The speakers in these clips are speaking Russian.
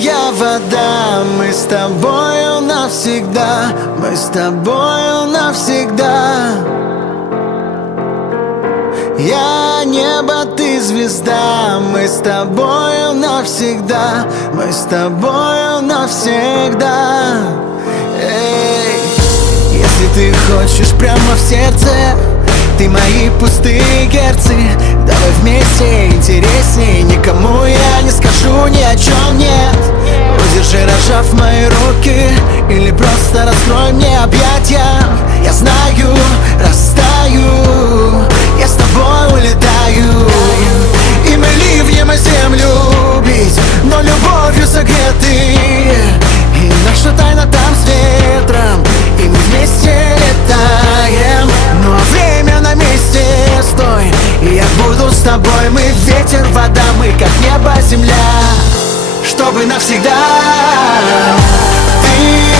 я вода, мы с тобою навсегда, мы с тобою навсегда. Я небо, ты звезда, мы с тобою навсегда, мы с тобою навсегда. Эй, если ты хочешь прямо в сердце, ты мои пустые герцы, давай вместе интересней. Никому я не скажу ни о чем нет. Удержи, разжав мои руки, или просто раскрой мне объятия. Я знаю, растаю, я с тобой улетаю. И мы ливнем землю бить, но любовью согреты. И наша тайна там с ветром, и мы вместе летаем. Но время на месте, стой, и я буду с тобой. Мы ветер, вода, мы как небо, земля, чтобы навсегда. Ты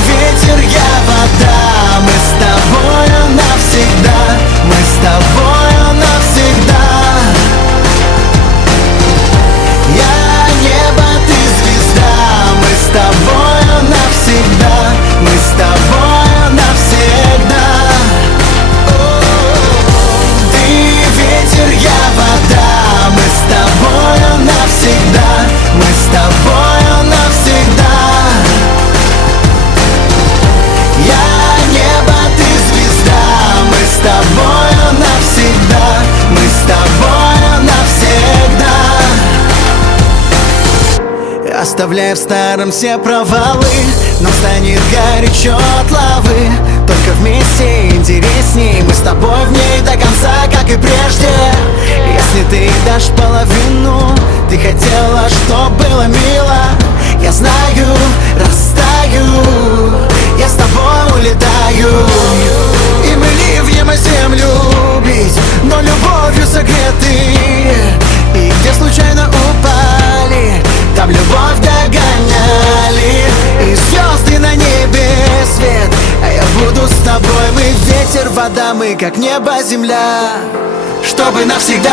ветер, я вода, мы с тобою навсегда, мы с тобою навсегда. Я небо, ты звезда, мы с тобою навсегда, мы с тобою навсегда. Ты ветер, я вода, мы с тобою навсегда, мы с тобою навсегда. Я небо, ты звезда, мы с тобою навсегда, мы с тобою навсегда. Оставляя в старом все провалы, нам станет горячо от лавы. Только вместе интересней, мы с тобой в ней до конца, как и прежде. Если ты дашь половину, ты хотела, чтоб было мило. Я знаю, растаю, я с тобой улетаю. И мы ливнем землю бить, но любовью согреты. И где случайно упали, там любовь догоняли. И звезды на небе свет, а я буду с тобой. Мы ветер, вода, мы как небо, земля, чтобы навсегда.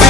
Ты